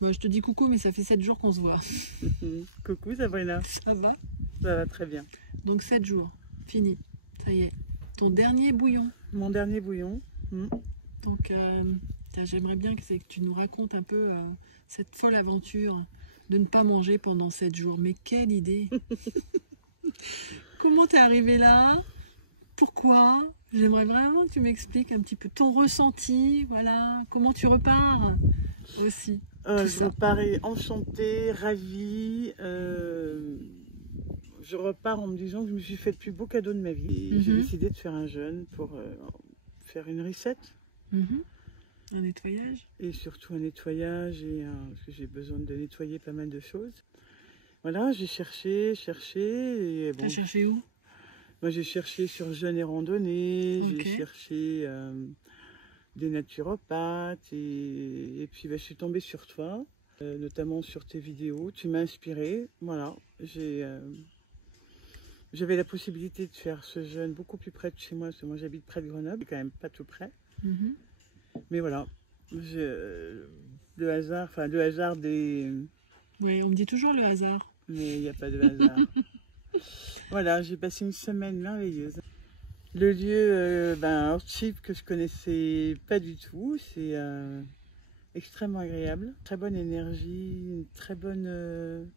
Bon, je te dis coucou, mais ça fait 7 jours qu'on se voit. Coucou Sabrina. Ça va? Ça va très bien. Donc 7 jours, fini. Ça y est. Ton dernier bouillon. Mon dernier bouillon. Donc j'aimerais bien que tu nous racontes un peu cette folle aventure de ne pas manger pendant 7 jours. Mais quelle idée! Comment t'es arrivé là? Pourquoi? J'aimerais vraiment que tu m'expliques un petit peu ton ressenti, voilà, comment tu repars aussi. Je repars enchantée, ravie. Je repars en me disant que je me suis fait le plus beau cadeau de ma vie. J'ai décidé de faire un jeûne pour faire une reset. Un nettoyage. Et surtout un nettoyage, parce que j'ai besoin de nettoyer pas mal de choses. Voilà, j'ai cherché. Et bon, t'as cherché où? moi j'ai cherché sur jeûne et randonnée, j'ai cherché des naturopathes et puis je suis tombée sur toi, notamment sur tes vidéos. Tu m'as inspirée, voilà. J'avais la possibilité de faire ce jeûne beaucoup plus près de chez moi, parce que moi j'habite près de Grenoble, quand même pas tout près. Mais voilà, le hasard des... Oui, on me dit toujours le hasard. Mais il n'y a pas de hasard. Voilà, j'ai passé une semaine merveilleuse. Le lieu, Orchip, que je connaissais pas du tout, c'est extrêmement agréable. Très bonne énergie, une très bonne...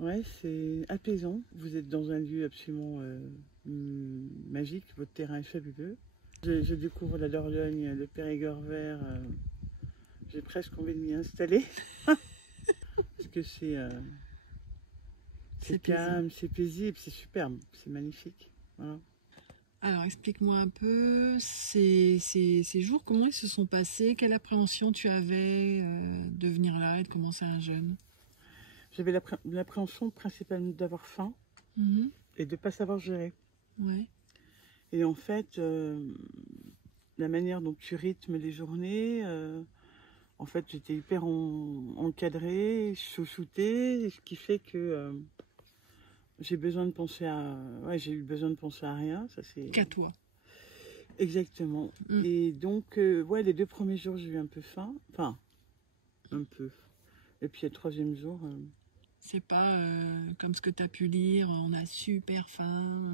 Ouais, c'est apaisant. Vous êtes dans un lieu absolument magique, votre terrain est fabuleux. Je découvre la Dordogne, le Périgord vert. J'ai presque envie de m'y installer. Parce que c'est calme, c'est paisible, c'est superbe, c'est magnifique. Voilà. Alors explique-moi un peu ces jours, comment ils se sont passés, quelle appréhension tu avais de venir là et de commencer un jeûne? J'avais l'appréhension principalement d'avoir faim et de ne pas savoir gérer. Ouais. Et en fait, la manière dont tu rythmes les journées, en fait, j'étais hyper encadrée, chouchoutée, ce qui fait que j'ai besoin de penser à... Ouais, j'ai eu besoin de penser à rien. Ça c'est... Qu'à toi. Exactement. Et donc, ouais, les 2 premiers jours, j'ai eu un peu faim. Enfin, un peu. Et puis, le 3e jour... C'est pas comme ce que tu as pu lire, on a super faim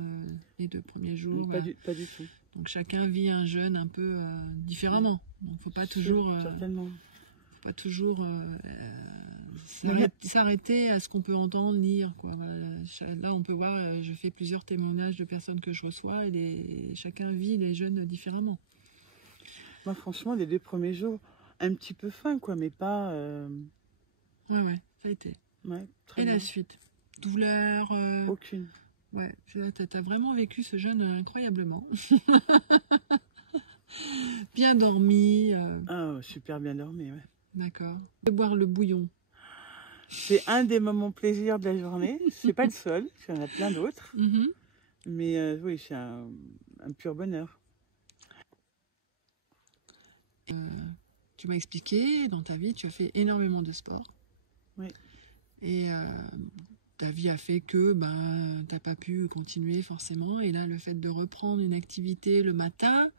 les 2 premiers jours. Pas du tout. Donc chacun vit un jeûne un peu différemment. Donc faut pas toujours... certainement. Faut pas toujours s'arrêter à ce qu'on peut entendre, lire, quoi. Voilà. Là, on peut voir, je fais plusieurs témoignages de personnes que je reçois et chacun vit les jeûnes différemment. Moi, franchement, les 2 premiers jours, un petit peu faim, quoi, mais pas... Ouais, ça a été. Ouais, très et bien. La suite? Douleur Aucune. Ouais, t'as vraiment vécu ce jeûne incroyablement. Bien dormi. Ah, super bien dormi, ouais. D'accord. Et boire le bouillon. C'est un des moments plaisir de la journée. C'est pas le seul, il y en a plein d'autres. Mais oui, c'est un pur bonheur. Tu m'as expliqué, dans ta vie, tu as fait énormément de sport. Oui. Et ta vie a fait que tu n'as pas pu continuer forcément. Et là, le fait de reprendre une activité le matin,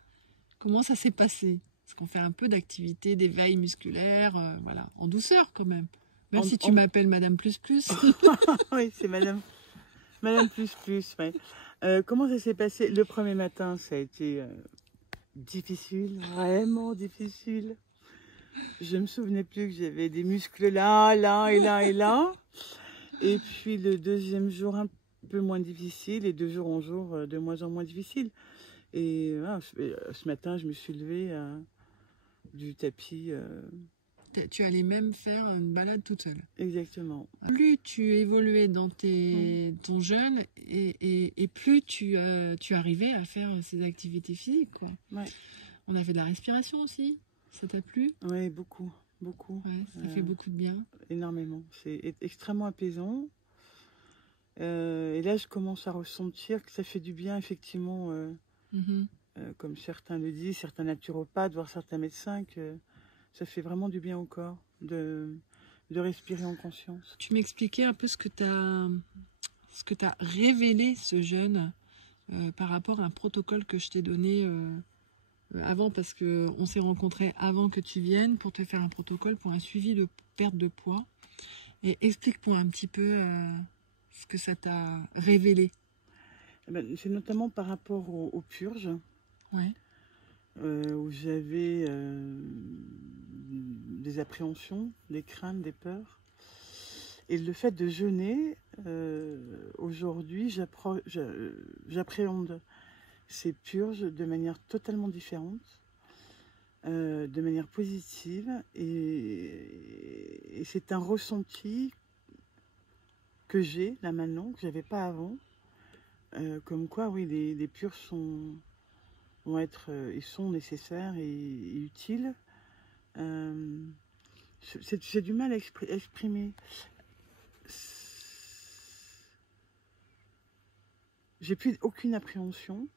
comment ça s'est passé? Parce qu'on fait un peu d'activité, d'éveil musculaire, voilà, en douceur quand même. Même si tu m'appelles Madame Plus Plus. Oui, c'est Madame Plus Plus, ouais. Comment ça s'est passé? Le premier matin, ça a été difficile, vraiment difficile. Je me souvenais plus que j'avais des muscles là et là. Et puis le 2e jour, un peu moins difficile. Et de jour en jour, de moins en moins difficile. Et ce matin, je me suis levée du tapis. Tu allais même faire une balade toute seule. Exactement. Plus tu évoluais dans ton jeûne et plus tu arrivais à faire ces activités physiques, quoi. Ouais. On a fait de la respiration aussi. Ça t'a plu? Oui, beaucoup. Ouais, ça fait beaucoup de bien. Énormément. C'est extrêmement apaisant. Et là, je commence à ressentir que ça fait du bien, effectivement, comme certains le disent, certains naturopathes, voire certains médecins, que ça fait vraiment du bien au corps de respirer en conscience. Tu m'expliquais un peu ce que t'as révélé, ce jeûne, par rapport à un protocole que je t'ai donné avant, parce qu'on s'est rencontrés avant que tu viennes pour te faire un protocole pour un suivi de perte de poids. Et explique-moi un petit peu ce que ça t'a révélé. Eh ben, c'est notamment par rapport aux purges, Ouais. où j'avais des appréhensions, des craintes, des peurs. Et le fait de jeûner, aujourd'hui, j'appréhende ces purges de manière totalement différente, de manière positive. Et c'est un ressenti que j'ai là maintenant, que je n'avais pas avant. Comme quoi, oui, les purges vont être, ils sont nécessaires et utiles. J'ai du mal à exprimer. J'ai plus aucune appréhension.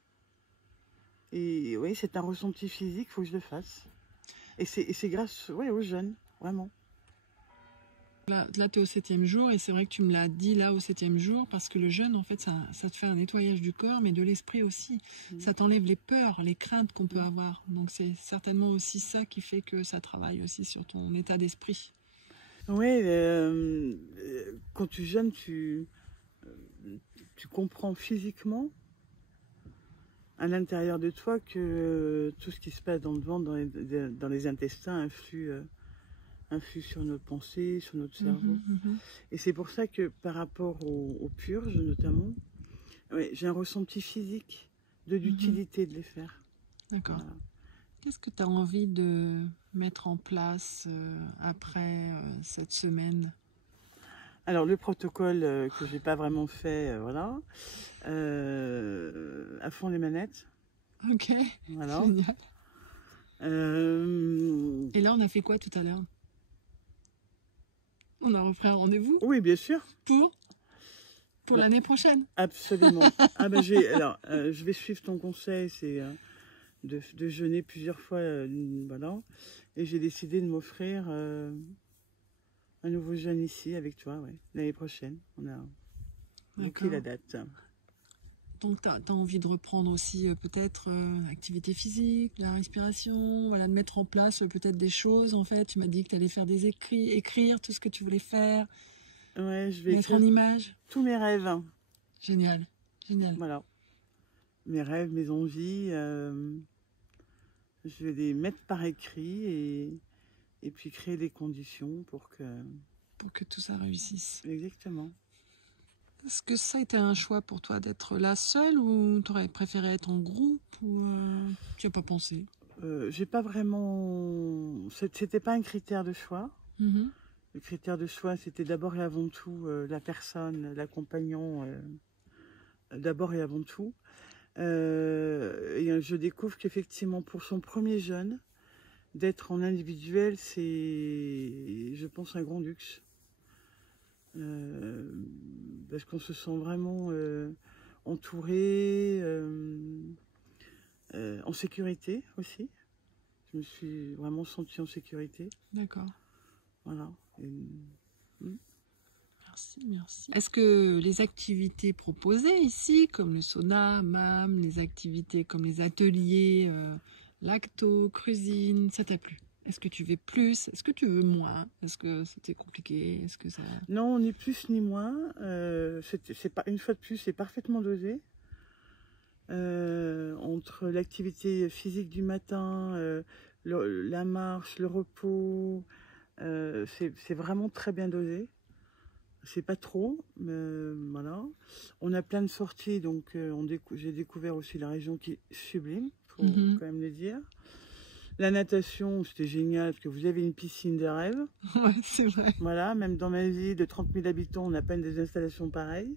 Et oui, c'est un ressenti physique, il faut que je le fasse. Et c'est grâce, ouais, aux jeunes, vraiment. Là tu es au 7e jour, et c'est vrai que tu me l'as dit là au 7e jour, parce que le jeûne, en fait, ça te fait un nettoyage du corps, mais de l'esprit aussi. Ça t'enlève les peurs, les craintes qu'on peut avoir. Donc c'est certainement aussi ça qui fait que ça travaille aussi sur ton état d'esprit. Oui, quand tu jeûnes, tu comprends physiquement à l'intérieur de toi que tout ce qui se passe dans le ventre, dans les intestins, influe sur nos pensées, sur notre cerveau. Et c'est pour ça que par rapport aux purges notamment, ouais, j'ai un ressenti physique de l'utilité de les faire. D'accord. Voilà. Qu'est-ce que tu as envie de mettre en place après cette semaine? Alors le protocole que j'ai pas vraiment fait, voilà, à fond les manettes. Ok, Voilà. génial. Et là, on a fait quoi tout à l'heure? On a repris un rendez-vous Oui, bien sûr. Pour l'année prochaine. Absolument. Ah ben alors, je vais suivre ton conseil, c'est de jeûner plusieurs fois, voilà. Et j'ai décidé de m'offrir un nouveau jeûne ici avec toi, ouais, l'année prochaine. On a booké la date. Donc, tu as envie de reprendre aussi peut-être l'activité physique, la respiration, voilà, de mettre en place peut-être des choses. En fait, tu m'as dit que tu allais faire des écrits, écrire tout ce que tu voulais faire. Ouais, je vais mettre écrire en image. tous mes rêves. Génial, génial. Voilà. Mes rêves, mes envies, je vais les mettre par écrit et puis créer les conditions pour que tout ça réussisse. Exactement. Est-ce que ça a été un choix pour toi d'être là seule, ou tu aurais préféré être en groupe, ou tu n'y as pas pensé? J'ai pas vraiment... C'était pas un critère de choix. Le critère de choix, c'était d'abord et avant tout la personne, l'accompagnant, d'abord et avant tout. Et je découvre qu'effectivement, pour son premier jeûne, d'être en individuel, c'est, je pense, un grand luxe. Parce qu'on se sent vraiment entouré, en sécurité aussi. Je me suis vraiment sentie en sécurité. D'accord. Voilà. Merci, merci. Est-ce que les activités proposées ici, comme le sauna, MAM, les activités comme les ateliers lacto, cuisine, ça t'a plu? Est-ce que tu veux plus? Est-ce que tu veux moins? Est-ce que c'était compliqué? Est-ce que ça... Non, ni plus ni moins. C'est pas, une fois de plus, c'est parfaitement dosé. Entre l'activité physique du matin, la marche, le repos, c'est vraiment très bien dosé. C'est pas trop, mais voilà. On a plein de sorties, donc j'ai découvert aussi la région qui est sublime, faut quand même le dire. La natation, c'était génial, parce que vous avez une piscine de rêve. Ouais, c'est vrai. Voilà, même dans ma ville de 30 000 habitants, on a peine des installations pareilles.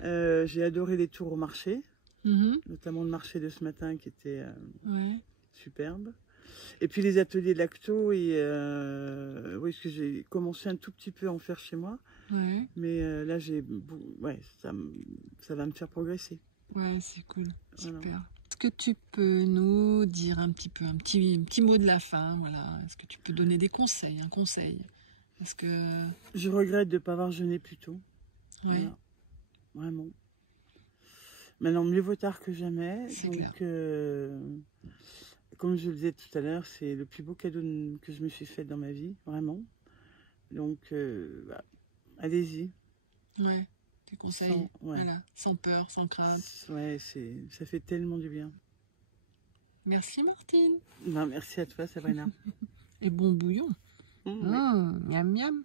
J'ai adoré les tours au marché, notamment le marché de ce matin qui était superbe. Et puis les ateliers de lacto, et oui, parce que j'ai commencé un tout petit peu à en faire chez moi. Ouais. Mais là, ça va me faire progresser. Ouais, c'est cool, super. Voilà. Est-ce que tu peux nous dire un petit mot de la fin, voilà. Est-ce que tu peux donner des conseils, un conseil? Parce que... Je regrette de ne pas avoir jeûné plus tôt. Ouais. Voilà. Vraiment. Maintenant, mieux vaut tard que jamais. C'est donc, clair. comme je le disais tout à l'heure, c'est le plus beau cadeau que je me suis fait dans ma vie, vraiment. Donc, bah, allez-y. Ouais, tes conseils, Ouais. voilà, sans peur, sans crainte. Ouais, ça fait tellement du bien. Merci Martine. Ben, merci à toi, Sabrina. Et bon bouillon. Ouais. Miam miam.